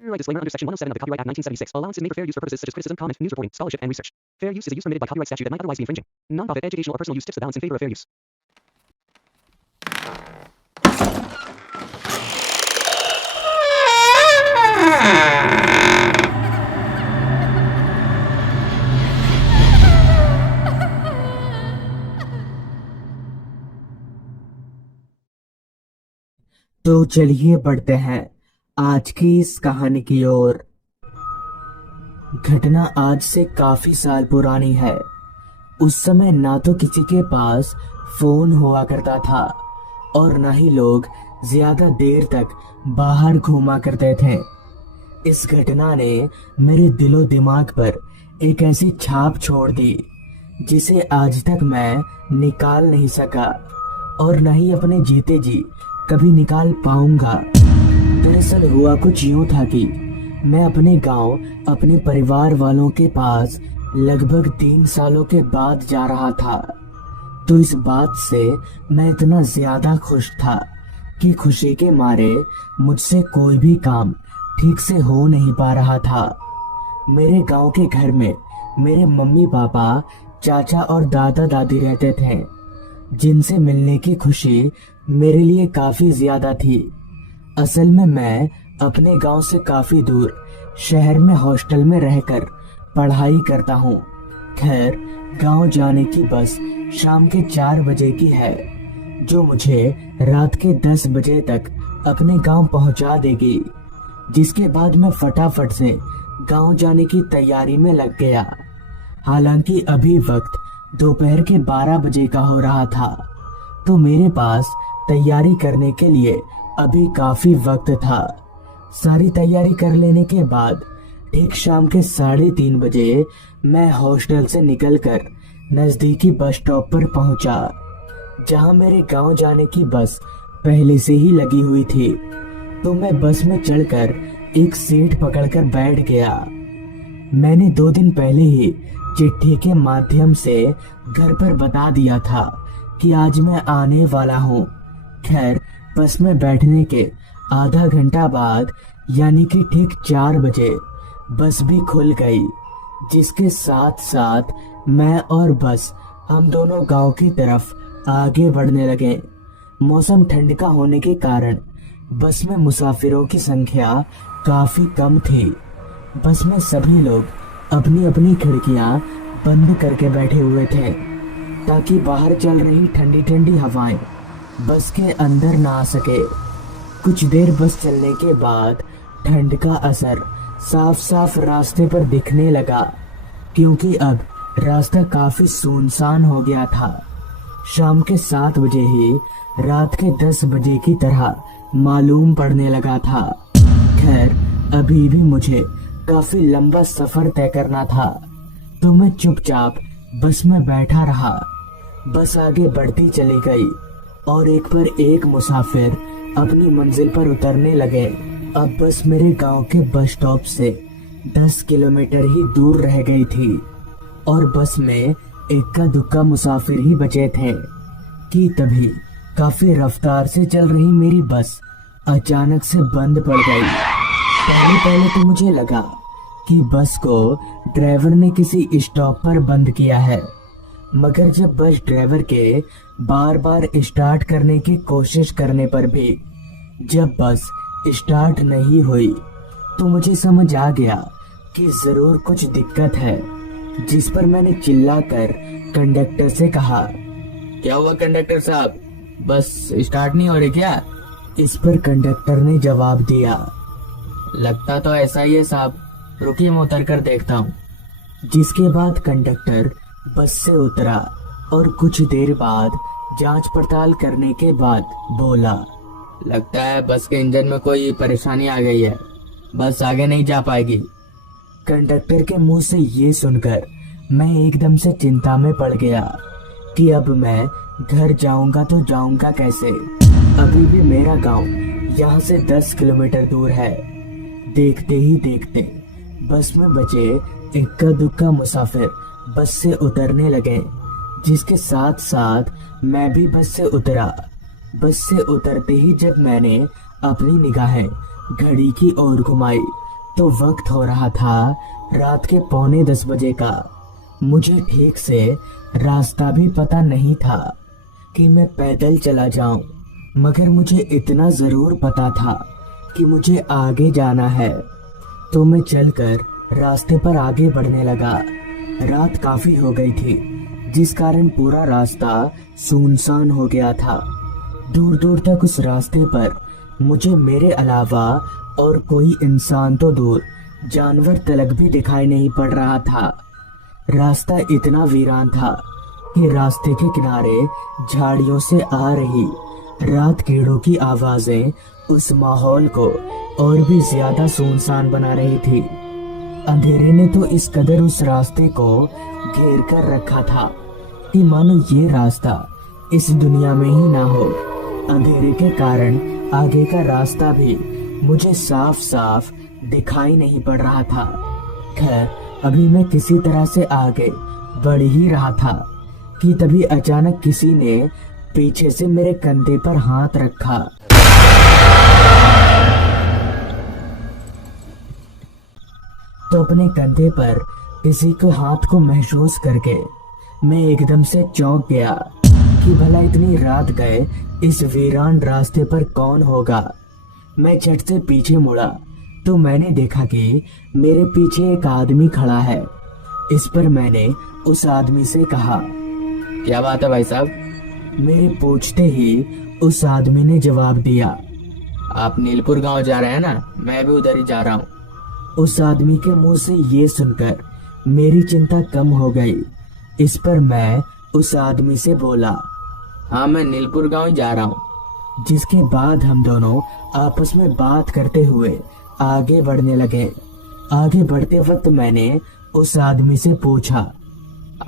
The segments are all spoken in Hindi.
Copyright disclaimer under Section 107 of the Copyright Act 1976. Allowance is made for fair use for purposes such as criticism, comment, news reporting, scholarship, and research. Fair use is a use permitted by copyright statute that might otherwise be infringing. Non-profit, educational, or personal use tips the balance in favor of fair use. तो चलिए बढ़ते हैं आज की इस कहानी की ओर। घटना आज से काफी साल पुरानी है। उस समय ना तो किसी के पास फोन हुआ करता था और ना ही लोग ज्यादा देर तक बाहर घूमा करते थे। इस घटना ने मेरे दिलो दिमाग पर एक ऐसी छाप छोड़ दी जिसे आज तक मैं निकाल नहीं सका और न ही अपने जीते जी कभी निकाल पाऊंगा। दरअसल हुआ कुछ यूं था कि मैं अपने गांव अपने परिवार वालों के पास लगभग 3 सालों के बाद जा रहा था। तो इस बात से मैं इतना ज्यादा खुश था कि खुशी के मारे मुझसे कोई भी काम ठीक से हो नहीं पा रहा था। मेरे गांव के घर में मेरे मम्मी पापा, चाचा और दादा दादी रहते थे, जिनसे मिलने की खुशी मेरे लिए काफी ज्यादा थी। असल में मैं अपने गांव से काफी दूर शहर में हॉस्टल में रहकर पढ़ाई करता हूँ। खैर, गांव जाने की बस शाम के 4 बजे की है, जो मुझे रात के 10 बजे तक अपने गांव पहुंचा देगी। जिसके बाद मैं फटाफट से गांव जाने की तैयारी में लग गया। हालांकि अभी वक्त दोपहर के 12 बजे का हो रहा था, तो मेरे पास तैयारी करने के लिए अभी काफी वक्त था। सारी तैयारी कर लेने के बाद ठीक शाम के 3:30 बजे मैं हॉस्टल से निकलकर नजदीकी बस स्टॉप पर पहुंचा, जहां मेरे गांव जाने की बस पहले से ही लगी हुई थी। तो मैं बस में चढ़कर एक सीट पकड़कर बैठ गया। मैंने 2 दिन पहले ही चिट्ठी के माध्यम से घर पर बता दिया था कि आज मैं आने वाला हूँ। खैर, बस में बैठने के आधा घंटा बाद यानी कि ठीक 4 बजे बस भी खुल गई, जिसके साथ साथ मैं और बस हम दोनों गांव की तरफ आगे बढ़ने लगे। मौसम ठंड का होने के कारण बस में मुसाफिरों की संख्या काफी कम थी। बस में सभी लोग अपनी अपनी खिड़कियां बंद करके बैठे हुए थे, ताकि बाहर चल रही ठंडी ठंडी हवाएं बस के अंदर ना आ सके। कुछ देर बस चलने के बाद ठंड का असर साफ साफ रास्ते पर दिखने लगा, क्योंकि अब रास्ता काफी सुनसान हो गया था। शाम के 7 बजे ही रात के 10 बजे की तरह मालूम पड़ने लगा था। खैर, अभी भी मुझे काफी लंबा सफर तय करना था, तो मैं चुपचाप बस में बैठा रहा। बस आगे बढ़ती चली गई और एक पर एक मुसाफिर अपनी मंजिल पर उतरने लगे। अब बस मेरे गांव के बस स्टॉप से 10 किलोमीटर ही दूर रह गई थी और बस में इक्का दुक्का मुसाफिर ही बचे थे कि तभी काफी रफ्तार से चल रही मेरी बस अचानक से बंद पड़ गई। पहले तो मुझे लगा कि बस को ड्राइवर ने किसी स्टॉप पर बंद किया है, मगर जब बस ड्राइवर के बार बार स्टार्ट करने की कोशिश करने पर भी जब बस स्टार्ट नहीं हुई, तो मुझे समझ आ गया कि जरूर कुछ दिक्कत है। जिस पर मैंने चिल्लाकर कंडक्टर से कहा, क्या हुआ कंडक्टर साहब, बस स्टार्ट नहीं हो रही क्या? इस पर कंडक्टर ने जवाब दिया, लगता तो ऐसा ही है साहब, रुकिए मैं उतर कर देखता हूँ। जिसके बाद कंडक्टर बस से उतरा और कुछ देर बाद जांच पड़ताल करने के बाद बोला, लगता है बस के इंजन में कोई परेशानी आ गई है, बस आगे नहीं जा पाएगी। कंडक्टर के मुंह से ये सुनकर मैं एकदम से चिंता में पड़ गया कि अब मैं घर जाऊंगा तो जाऊंगा कैसे। अभी भी मेरा गांव यहाँ से 10 किलोमीटर दूर है। देखते ही देखते बस में बचे इक्का दुक्का मुसाफिर बस से उतरने लगे, जिसके साथ साथ मैं भी बस से उतरा। बस से उतरते ही जब मैंने अपनी निगाहें घड़ी की ओर घुमाई, तो वक्त हो रहा था रात के 9:45 बजे का। मुझे ठीक से रास्ता भी पता नहीं था कि मैं पैदल चला जाऊं, मगर मुझे इतना जरूर पता था कि मुझे आगे जाना है। तो मैं चलकर रास्ते पर आगे बढ़ने लगा। रात काफी हो गई थी, जिस कारण पूरा रास्ता सुनसान हो गया था। दूर दूर तक उस रास्ते पर मुझे मेरे अलावा और कोई इंसान तो दूर, जानवर तलक भी दिखाई नहीं पड़ रहा था। रास्ता इतना वीरान था कि रास्ते के किनारे झाड़ियों से आ रही रात कीड़ों की आवाजें उस माहौल को और भी ज्यादा सुनसान बना रही थी। अंधेरे ने तो इस कदर उस रास्ते को घेर कर रखा था कि मानो ये रास्ता इस दुनिया में ही ना हो। अंधेरे के कारण आगे का रास्ता भी मुझे साफ साफ दिखाई नहीं पड़ रहा था। खैर, अभी मैं किसी तरह से आगे बढ़ ही रहा था कि तभी अचानक किसी ने पीछे से मेरे कंधे पर हाथ रखा। तो अपने कंधे पर किसी को हाथ को महसूस करके मैं एकदम से चौंक गया कि भला इतनी रात गए इस वीरान रास्ते पर कौन होगा। मैं झट से पीछे मुड़ा तो मैंने देखा कि मेरे पीछे एक आदमी खड़ा है। इस पर मैंने उस आदमी से कहा, क्या बात है भाई साहब? मेरे पूछते ही उस आदमी ने जवाब दिया, आप नीलपुर गांव जा रहे हैं ना? मैं भी उधर ही जा रहा हूँ। उस आदमी के मुंह से ये सुनकर मेरी चिंता कम हो गई। इस पर मैं उस आदमी से बोला, हाँ, मैं नीलपुर गांव ही जा रहा हूँ। जिसके बाद हम दोनों आपस में बात करते हुए आगे बढ़ने लगे। आगे बढ़ते वक्त मैंने उस आदमी से पूछा,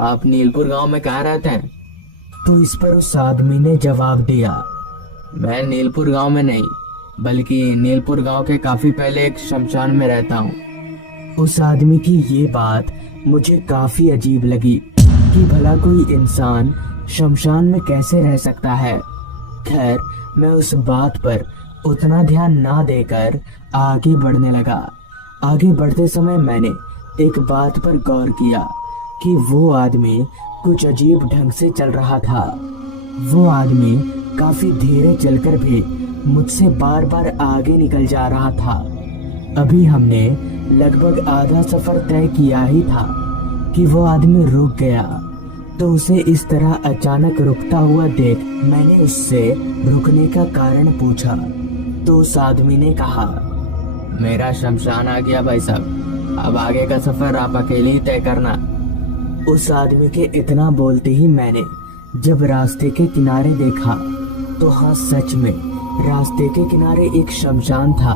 आप नीलपुर गांव में कहाँ रहते हैं? तो इस पर उस आदमी ने जवाब दिया, मैं नीलपुर गांव में नहीं, बल्कि नीलपुर गांव के काफी पहले एक शमशान में रहता हूँ। उस आदमी की ये बात मुझे काफी अजीब लगी कि भला कोई इंसान शमशान में कैसे रह सकता है। खैर, मैं उस बात पर उतना ध्यान ना देकर आगे बढ़ने लगा। आगे बढ़ते समय मैंने एक बात पर गौर किया कि वो आदमी कुछ अजीब ढंग से चल रहा था। वो आदमी काफी धीरे चलकर भी मुझसे बार बार आगे निकल जा रहा था। अभी हमने लगभग आधा सफर तय किया ही था कि वो आदमी रुक गया। तो उसे इस तरह अचानक रुकता हुआ देख मैंने उससे रुकने का कारण पूछा। तो उस आदमी ने कहा, मेरा शमशान आ गया भाई साहब, अब आगे का सफर आप अकेले ही तय करना। उस आदमी के इतना बोलते ही मैंने जब रास्ते के किनारे देखा तो हाँ, सच में रास्ते के किनारे एक शमशान था।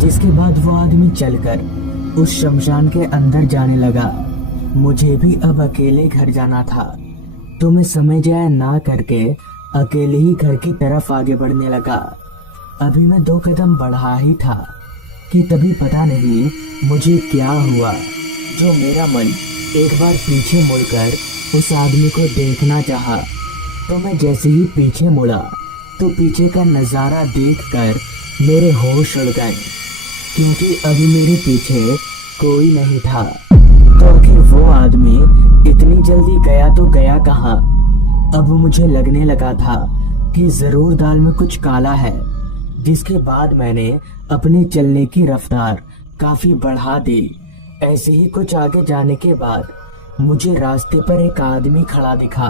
जिसके बाद वो आदमी चलकर उस शमशान के अंदर जाने लगा। मुझे भी अब अकेले घर जाना था, तो मैं समय जाया ना करके अकेले ही घर की तरफ आगे बढ़ने लगा। अभी मैं 2 कदम बढ़ा ही था कि तभी पता नहीं मुझे क्या हुआ, जो मेरा मन एक बार पीछे मुड़कर उस आदमी को देखना चाहा। तो मैं जैसे ही पीछे मुड़ा तो पीछे का नज़ारा देखकर मेरे होश उड़ गए, क्योंकि अभी मेरे पीछे कोई नहीं था। तो आखिर वो आदमी इतनी जल्दी गया तो गया कहाँ? अब मुझे लगने लगा था कि जरूर दाल में कुछ काला है। जिसके बाद मैंने अपने चलने की रफ्तार काफी बढ़ा दी। ऐसे ही कुछ आगे जाने के बाद मुझे रास्ते पर एक आदमी खड़ा दिखा।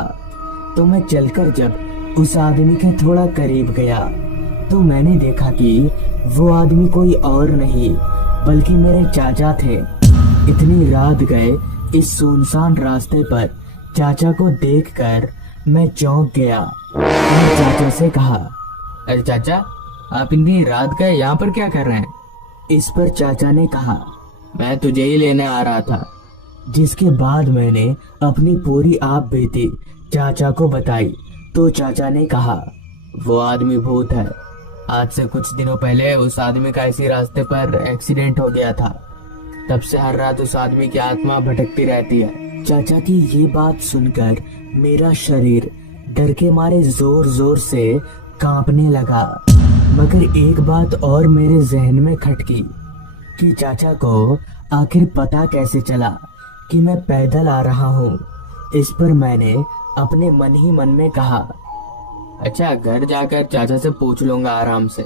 तो मैं चलकर जब उस आदमी के थोड़ा करीब गया तो मैंने देखा कि वो आदमी कोई और नहीं बल्कि मेरे चाचा थे। इतनी रात गए इस सुनसान रास्ते पर चाचा को देखकर मैं चौंक गया और चाचा से कहा, अरे चाचा, आप इतनी रात गए यहाँ पर क्या कर रहे हैं? इस पर चाचा ने कहा, मैं तुझे ही लेने आ रहा था। जिसके बाद मैंने अपनी पूरी आप बीती चाचा को बताई। तो चाचा ने कहा, वो आदमी भूत है। आज से कुछ दिनों पहले उस आदमी का इसी रास्ते पर एक्सीडेंट हो गया था। तब से हर रात उस आदमी की आत्मा भटकती रहती है। चाचा की ये बात सुनकर मेरा शरीर डर के मारे जोर जोर से कांपने लगा। मगर एक बात और मेरे जहन में खटकी कि चाचा को आखिर पता कैसे चला कि मैं पैदल आ रहा हूँ। इस पर मैंने अपने मन ही मन में कहा, अच्छा, घर जाकर चाचा से पूछ लूंगा आराम से।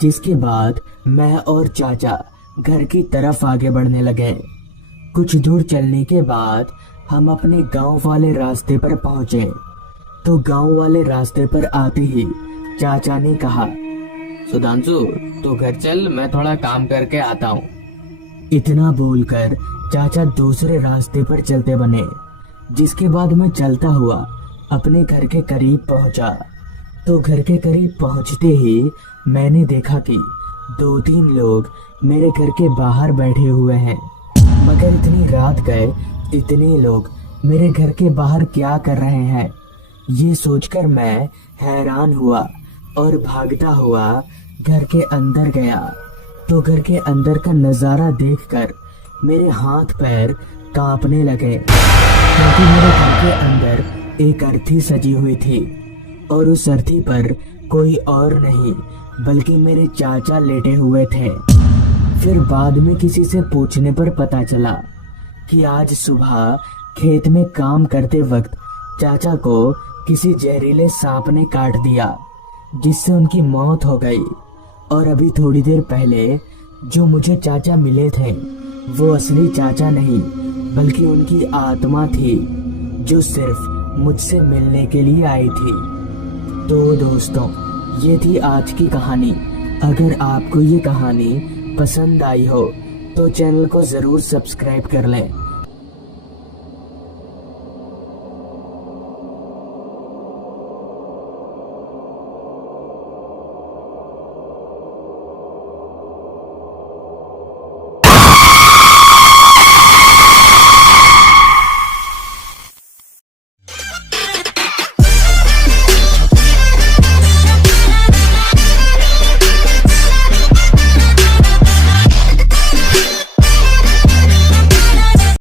जिसके बाद मैं और चाचा घर की तरफ आगे बढ़ने लगे। कुछ दूर चलने के बाद हम अपने गांव वाले रास्ते पर पहुंचे तो गांव वाले रास्ते पर आते ही चाचा ने कहा, सुधांशु, तू घर चल, मैं थोड़ा काम करके आता हूँ। इतना बोलकर चाचा दूसरे रास्ते पर चलते बने। जिसके बाद मैं चलता हुआ अपने घर के करीब पहुंचा तो घर के करीब पहुंचते ही मैंने देखा कि 2-3 लोग मेरे घर के बाहर बैठे हुए हैं। मगर इतनी रात गए इतने लोग मेरे घर के बाहर क्या कर रहे हैं, ये सोचकर मैं हैरान हुआ और भागता हुआ घर के अंदर गया तो घर के अंदर का नज़ारा देखकर मेरे हाथ पैर कांपने लगे, क्योंकि मेरे घर के अंदर एक अर्थी सजी हुई थी और उस अर्थी पर कोई और नहीं बल्कि मेरे चाचा लेटे हुए थे। फिर बाद में किसी से पूछने पर पता चला कि आज सुबह खेत में काम करते वक्त चाचा को किसी जहरीले सांप ने काट दिया, जिससे उनकी मौत हो गई। और अभी थोड़ी देर पहले जो मुझे चाचा मिले थे वो असली चाचा नहीं बल्कि उनकी आत्मा थी जो सिर्फ मुझसे मिलने के लिए आई थी। तो दोस्तों, ये थी आज की कहानी। अगर आपको ये कहानी पसंद आई हो तो चैनल को ज़रूर सब्सक्राइब कर लें